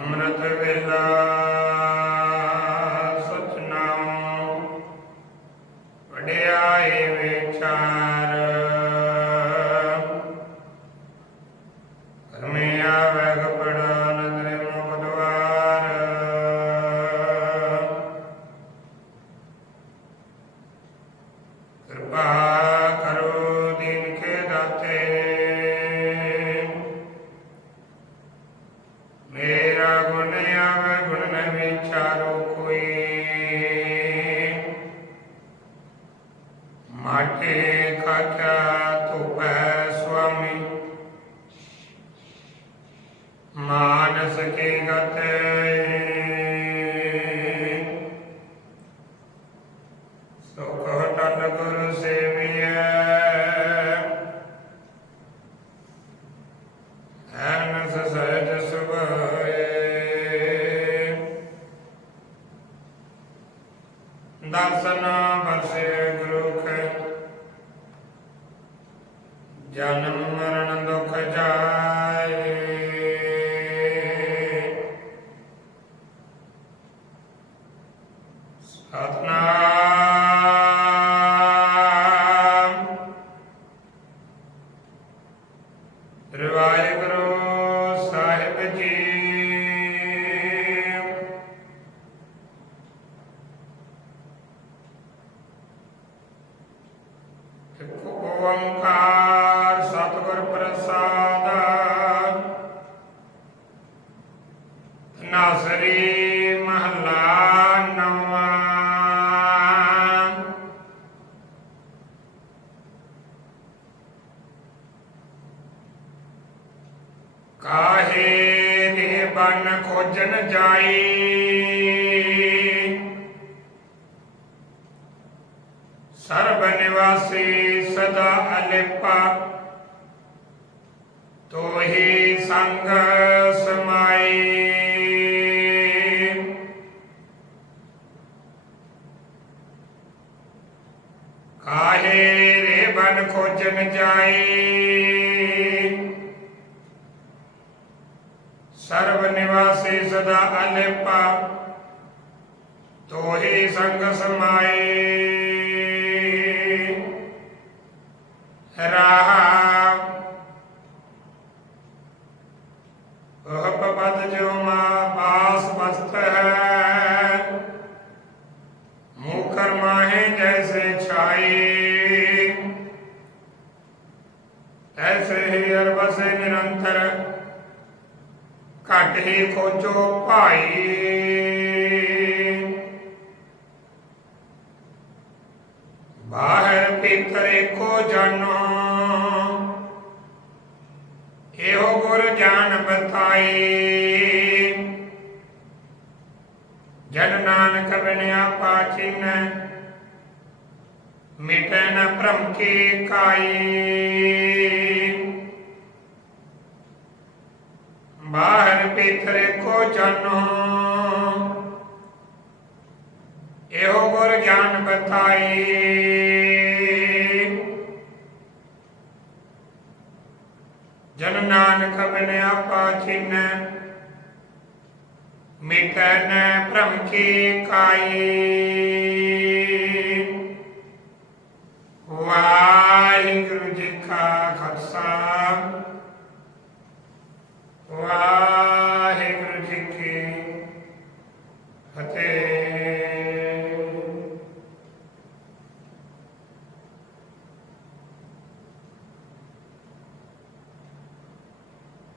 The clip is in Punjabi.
ਅੰਮ੍ਰਿਤ ਵੇਲਾ। ਦਰਸ਼ਨ ਬਰਸੇ ਗੁਰੂ ਕੈ ਜਨਮ ਮਰਨ ਦੁਖ ਜਾਏ। ਸਤਨਾਮ। ਵਾਹਿਗੁਰੂ ਇੱਕ ਓੰਕਾਰ ਸਤਿਗੁਰ ਪ੍ਰਸਾਦ ਨਾਸਰੀ ਮਹਲਾ ਨਵਾਂ। ਕਾਹੇ ਨੇ ਬਨ ਖੋਜਣ ਜਾਈ? ਸਰਬਨਿਵਾਸੀ ਸਦਾ ਅਲਿਪਾ। ਤੋਹੀ ਸੰਗ ਸਮਾਈ। ਕਾਹੇ ਰੇ ਬਨ ਖੋਜਨ ਜਾਈ। ਸਰਬ ਨਿਵਾਸੀ ਸਦਾ ਅਲਿਪਾ। ਤੋਹੀ ਸੰਗ ਸਮਾਈ। ਰਾਹ। ਉਹ ਪਪਦ ਜੋ ਮਾ ਪਾਸ ਬਸਤ ਹੈ ਮੂਕਰ ਮਾਹੇ ਜੈਸੇ ਛਾਈ। ਐਸੇ ਹੀ ਅਰਬਸੇ ਨਿਰੰਤਰ, ਘਟ ਹੀ ਖੋਜੋ ਭਾਈ। ਬਾਹਰ ਭੀਤਰ ਏਕੋ ਜਾਨੋ ਗੁਰ ਜਾਣ ਬਤਾਈ ਜਨ ਨਾਨਕ ਬਿਨਿਆ ਪਾਚਿਨ ਮਿਟੈ ਨ ਭ੍ਰਮ ਕੀ ਕਾਈ ਬਾਹਰ ਭੀਤਰ ਕੋ ਜਾਨੋ, ਇਹੋ ਗੁਰ ਗਿਆਨ ਬਤਾਈ ਨਾਨਕ ਬਿਨ ਆਪਾ ਚਿਨੈ। ਮਿਟੈ ਨ ਭ੍ਰਮ ਕੀ ਕਾਈ ਵਾਹਿਗੁਰੂ ਜੀ ਕਾ ਖਾਲਸਾ। ਵਾਹਿਗੁਰੂ